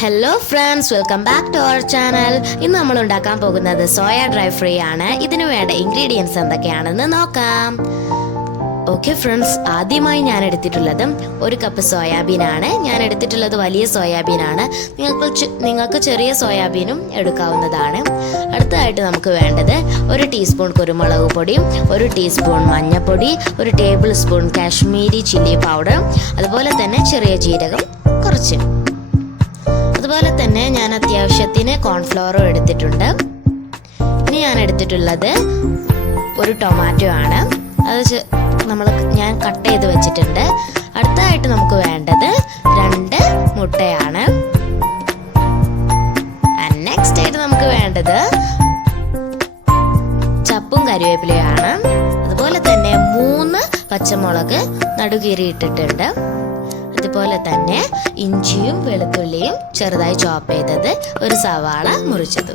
Hello friends, welcome back to our channel. ഇന്ന് നമ്മൾ ഉണ്ടാക്കാൻ പോകുന്നത് സോയ ഡ്രൈ ഫ്രൈ ആണ്. ഇതിനു വേണ്ട ഇൻഗ്രീഡിയൻസ് എന്തൊക്കെയാണെന്ന് നോക്കാം. ഓക്കെ ഫ്രണ്ട്സ്, ആദ്യമായി ഞാൻ എടുത്തിട്ടുള്ളത് ഒരു കപ്പ് സോയാബീൻ ആണ്. ഞാൻ എടുത്തിട്ടുള്ളത് വലിയ സോയാബീൻ ആണ്. നിങ്ങൾക്ക് ചെറിയ സോയാബീനും എടുക്കാവുന്നതാണ്. അടുത്തതായിട്ട് നമുക്ക് വേണ്ടത് ഒരു ടീസ്പൂൺ കുരുമുളക് പൊടി, ഒരു ടീസ്പൂൺ മഞ്ഞൾപ്പൊടി, ഒരു table spoon Kashmiri chilli powder, അതുപോലെ തന്നെ ചെറിയ ജീരകം കുറച്ച്. അതുപോലെ തന്നെ ഞാൻ അത്യാവശ്യത്തിന് കോൺഫ്ലവറും എടുത്തിട്ടുണ്ട്. ഇനി ഞാൻ എടുത്തിട്ടുള്ളത് ഒരു ടൊമാറ്റോ ആണ്. അത് ഞാൻ കട്ട് ചെയ്ത് വെച്ചിട്ടുണ്ട്. അടുത്തതായിട്ട് നമുക്ക് വേണ്ടത് 2 മുട്ടയാണ്. നെക്സ്റ്റ് ആയിട്ട് നമുക്ക് വേണ്ടത് ചപ്പും കരിവേപ്പിലയാണ്. അതുപോലെ തന്നെ 3 പച്ചമുളക് നടുകീറി ഇട്ടിട്ടുണ്ട്. അതുപോലെ തന്നെ ഇഞ്ചിയും വെളുത്തുള്ളിയും ചെറുതായി ചോപ്പ് ചെയ്തത്, ഒരു സവാള മുറിച്ചത്.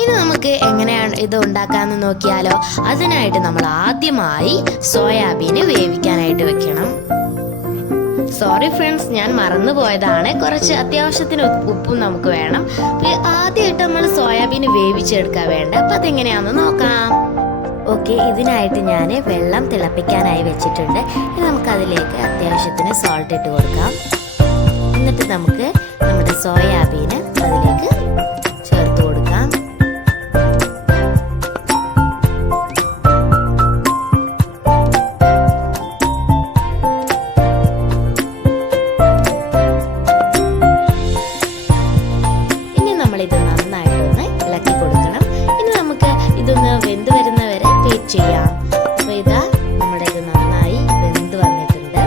ഇനി നമുക്ക് എങ്ങനെയാണ് ഇത് ഉണ്ടാക്കാമെന്ന് നോക്കിയാലോ. അതിനായിട്ട് നമ്മൾ ആദ്യമായി സോയാബീന് വേവിക്കാനായിട്ട് വെക്കണം. സോറി ഫ്രണ്ട്സ്, ഞാൻ മറന്നു പോയതാണ്. കുറച്ച് അത്യാവശ്യത്തിന് ഉപ്പും നമുക്ക് വേണം. ആദ്യമായിട്ട് നമ്മൾ സോയാബീന് വേവിച്ചെടുക്കാൻ വേണ്ട. അപ്പം അതെങ്ങനെയാണെന്ന് നോക്കാം. ഓക്കെ, ഇതിനായിട്ട് ഞാൻ വെള്ളം തിളപ്പിക്കാനായി വെച്ചിട്ടുണ്ട്. ഇനി നമുക്കതിലേക്ക് അത്യാവശ്യത്തിന് സോൾട്ട് ഇട്ട് കൊടുക്കാം. എന്നിട്ട് നമുക്ക് നമ്മുടെ സോയാബീന് അതിലേക്ക് ചേർത്ത് കൊടുക്കാം. ഇനി നമ്മളിത് നന്നായിട്ടൊന്ന് ഇളക്കി കൊടുക്കണം. ഇനി നമുക്ക് ഇതൊന്ന് വെന്ത് വരുന്ന വരെ വെയിറ്റ് ചെയ്യാം. അപ്പോൾ ഇതാ നമ്മുടെ ഇത് നന്നായി വെന്ത് വന്നിട്ടുണ്ട്.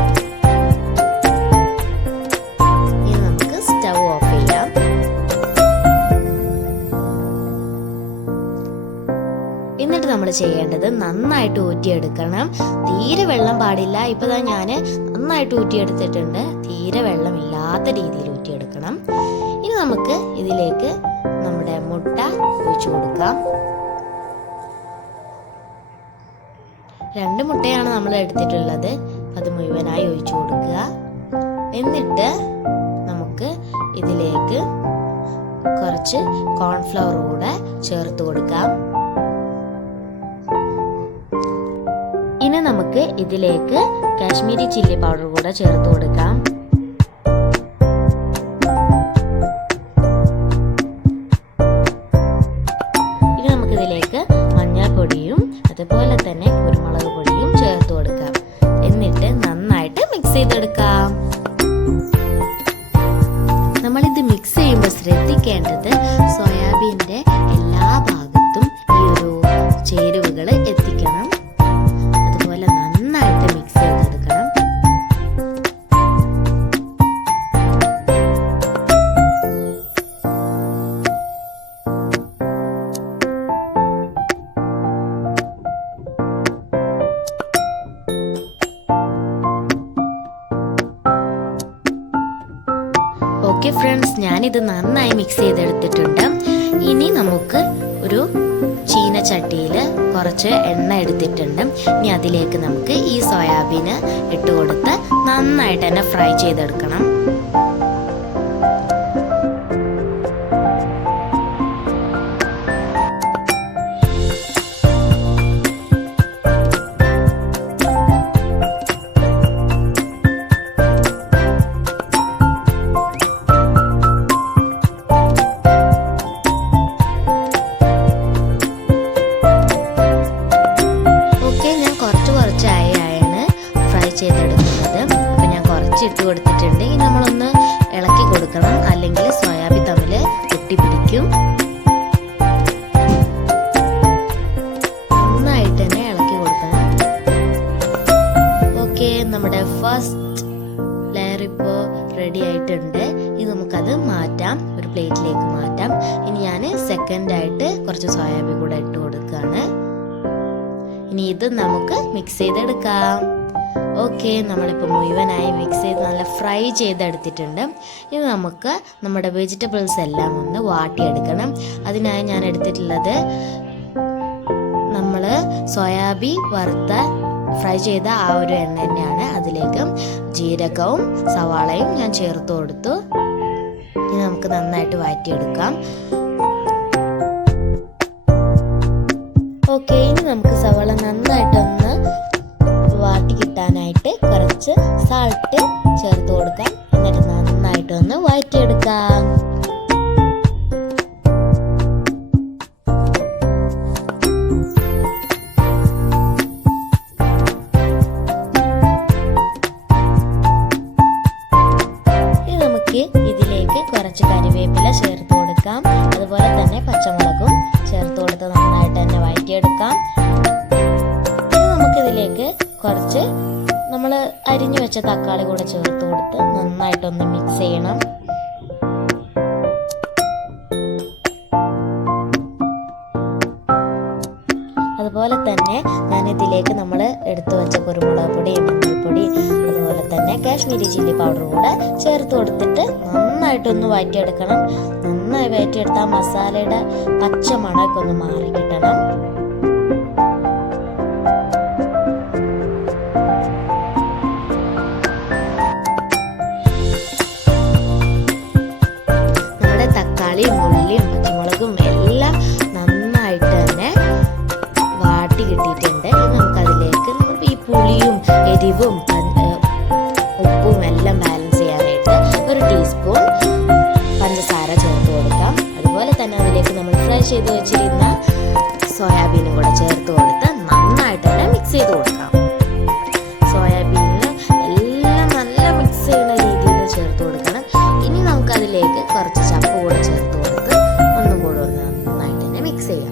ഇനി നമുക്ക് സ്റ്റൗ ഓഫ് ചെയ്യാം. എന്നിട്ട് നമ്മൾ ചെയ്യേണ്ടത് നന്നായിട്ട് ഊറ്റിയെടുക്കണം. തീരെ വെള്ളം പാടില്ല. ഇപ്പോൾ ഞാൻ നന്നായിട്ട് ഊറ്റിയെടുത്തിട്ടുണ്ട്. തീരെ വെള്ളമില്ലാത്ത രീതിയിൽ ഊറ്റിയെടുക്കണം. ഇനി നമുക്ക് ഇതിലേക്ക് നമ്മുടെ മുട്ട ഒഴിച്ചു കൊടുക്കാം. 2 മുട്ടയാണ് നമ്മൾ എടുത്തിട്ടുള്ളത്. അത് മുഴുവനായി ഒഴിച്ചു കൊടുക്കുക. എന്നിട്ട് നമുക്ക് ഇതിലേക്ക് കുറച്ച് കോൺഫ്ലവർ കൂടെ ചേർത്ത് കൊടുക്കാം. ഇനി നമുക്ക് ഇതിലേക്ക് കാശ്മീരി ചില്ലി പൗഡർ കൂടെ ചേർത്ത് കൊടുക്കാം. ഇനി നമുക്കിതിലേക്ക് മഞ്ഞൾപ്പൊടിയും അതുപോലെ തന്നെ കുരുമുളക് പൊടിയും ചേർത്ത് കൊടുക്കാം. എന്നിട്ട് നന്നായിട്ട് മിക്സ് ചെയ്തെടുക്കാം. നമ്മളിത് മിക്സ് ചെയ്യുമ്പോൾ ശ്രദ്ധിക്കേണ്ടത് സോയാബീൻ്റെ എല്ലാ ഭാഗത്തും ഈ ഒരു ചേരുവകൾ എത്തിക്കണം. അതുപോലെ നന്നായിട്ട് മിക്സ് ചെയ്തെടുക്കണം. ഓക്കെ ഫ്രണ്ട്സ്, ഞാനിത് നന്നായി മിക്സ് ചെയ്തെടുത്തിട്ടുണ്ട്. ഇനി നമുക്ക് ഒരു ചീനച്ചട്ടിയിൽ കുറച്ച് എണ്ണ എടുത്തിട്ടുണ്ട്. ഇനി അതിലേക്ക് നമുക്ക് ഈ സോയാബീന് ഇട്ട് കൊടുത്ത് നന്നായിട്ട് തന്നെ ഫ്രൈ ചെയ്തെടുക്കണം. ചെയ്തെടുക്കുന്നത്. അപ്പം ഞാൻ കുറച്ച് ഇട്ട് കൊടുത്തിട്ടുണ്ട്. ഇനി നമ്മളൊന്ന് ഇളക്കി കൊടുക്കണം, അല്ലെങ്കിൽ സോയാബീൻ തമ്മിൽ ഒട്ടിപ്പിടിക്കും. നന്നായിട്ട് തന്നെ ഇളക്കി കൊടുക്കണം. ഓക്കെ, നമ്മുടെ ഫസ്റ്റ് ലെയർ ഇപ്പോൾ റെഡി ആയിട്ടുണ്ട്. ഇനി നമുക്കത് മാറ്റാം, ഒരു പ്ലേറ്റിലേക്ക് മാറ്റാം. ഇനി ഞാൻ സെക്കൻഡായിട്ട് കുറച്ച് സോയാബീൻ കൂടെ ഇട്ട് കൊടുക്കുകയാണ്. ഇനി ഇത് നമുക്ക് മിക്സ് ചെയ്തെടുക്കാം. ഓക്കെ, നമ്മളിപ്പോൾ മുഴുവനായി മിക്സ് ചെയ്ത് നല്ല ഫ്രൈ ചെയ്തെടുത്തിട്ടുണ്ട്. ഇനി നമുക്ക് നമ്മുടെ വെജിറ്റബിൾസ് എല്ലാം ഒന്ന് വാട്ടിയെടുക്കണം. അതിനായി ഞാൻ എടുത്തിട്ടുള്ളത് നമ്മൾ സോയാബീൻ ഫ്രൈ ചെയ്ത ആ ഒരു എണ്ണ തന്നെയാണ്. അതിലേക്ക് ജീരകവും സവാളയും ഞാൻ ചേർത്ത് കൊടുത്തു. ഇനി നമുക്ക് നന്നായിട്ട് വഴറ്റിയെടുക്കാം. ഓക്കെ, ഇനി നമുക്ക് സവാള നന്നായിട്ടൊന്ന് വാട്ടി കിട്ടാനായിട്ട് കുറച്ച് സാൾട്ട് ചേർത്ത് കൊടുക്കാം. എന്നിട്ട് നന്നായിട്ടൊന്ന് വഴറ്റിയെടുക്കാം. ഇതിലേക്ക് കുറച്ച് കരിവേപ്പില ചേർത്ത് കൊടുക്കാം. അതുപോലെ തന്നെ പച്ചമുളകും ചേർത്ത് കൊടുത്ത് നന്നായിട്ട് തന്നെ വഴറ്റിയെടുക്കാം. നമുക്കിതിലേക്ക് കുറച്ച് നമ്മൾ അരിഞ്ഞു വെച്ച തക്കാളി കൂടെ ചേർത്ത് കൊടുത്ത് നന്നായിട്ടൊന്ന് മിക്സ് ചെയ്യണം. അതുപോലെ തന്നെ ഞാൻ ഇതിലേക്ക് നമ്മൾ എടുത്തു വെച്ച കുരുമുളക് പൊടി, മഞ്ഞൾപ്പൊടി, അതുപോലെ തന്നെ കാശ്മീരി ചില്ലി പൗഡർ കൂടെ ചേർത്ത് കൊടുത്തിട്ട് നന്നായിട്ടൊന്ന് വഴറ്റിയെടുക്കണം. നന്നായി വഴറ്റിയെടുത്താൽ മസാലയുടെ പച്ച മണമൊക്കെ ഒന്ന് മാറി കിട്ടണം. നമ്മുടെ തക്കാളിയും ഉള്ളിയും പച്ചമുളകും എല്ലാം നന്നായിട്ട് തന്നെ കിട്ടിയിട്ടുണ്ട്. നമുക്കതിലേക്ക് ഈ പുളിയും എരിവും ഉപ്പും എല്ലാം ബാലൻസ് ചെയ്യാനായിട്ട് 1 ടീസ്പൂൺ പഞ്ചസാര ചേർത്ത് കൊടുക്കാം. അതുപോലെ തന്നെ അതിലേക്ക് നമ്മൾ ഫ്രൈ ചെയ്ത് വെച്ചിരുന്ന സോയാബീനും കൂടെ ചേർത്ത് കൊടുത്ത് നന്നായിട്ട് തന്നെ മിക്സ് ചെയ്ത് കൊടുക്കാം. സോയാബീനിൽ എല്ലാം നല്ല മിക്സ് ചെയ്യുന്ന രീതിയിൽ ചേർത്ത് കൊടുക്കണം. ഇനി നമുക്കതിലേക്ക് കുറച്ച് ചപ്പ് കൂടെ ചേർത്ത് കൊടുത്ത് ഒന്നും കൂടെ ഒന്ന് നന്നായിട്ട് തന്നെ മിക്സ് ചെയ്യാം.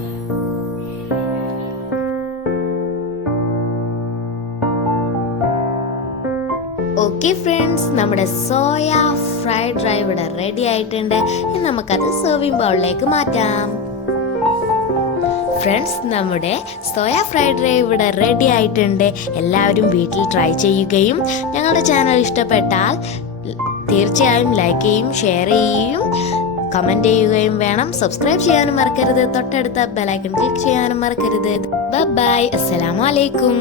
ഓക്കെ ഫ്രണ്ട്സ്, നമ്മുടെ സോയ ഫ്രൈഡ് റൈസ് ഇവിടെ റെഡി ആയിട്ടുണ്ട്. ഇനി നമുക്കത് സെർവിംഗ് ബൗളിലേക്ക് മാറ്റാം. ഫ്രണ്ട്സ്, നമ്മുടെ സോയ ഫ്രൈഡ് റൈസ് ഇവിടെ റെഡി ആയിട്ടുണ്ട്. എല്ലാവരും വീട്ടിൽ ട്രൈ ചെയ്യുകയും ഞങ്ങളുടെ ചാനൽ ഇഷ്ടപ്പെട്ടാൽ തീർച്ചയായും ലൈക്ക് ചെയ്യും, ഷെയർ ചെയ്യുകയും കമൻറ്റ് ചെയ്യുകയും വേണം. സബ്സ്ക്രൈബ് ചെയ്യാനും മറക്കരുത്. തൊട്ടടുത്ത ബെൽ ഐക്കൺ ക്ലിക്ക് ചെയ്യാനും മറക്കരുത്. ബൈ, അസ്സലാമു അലൈക്കും.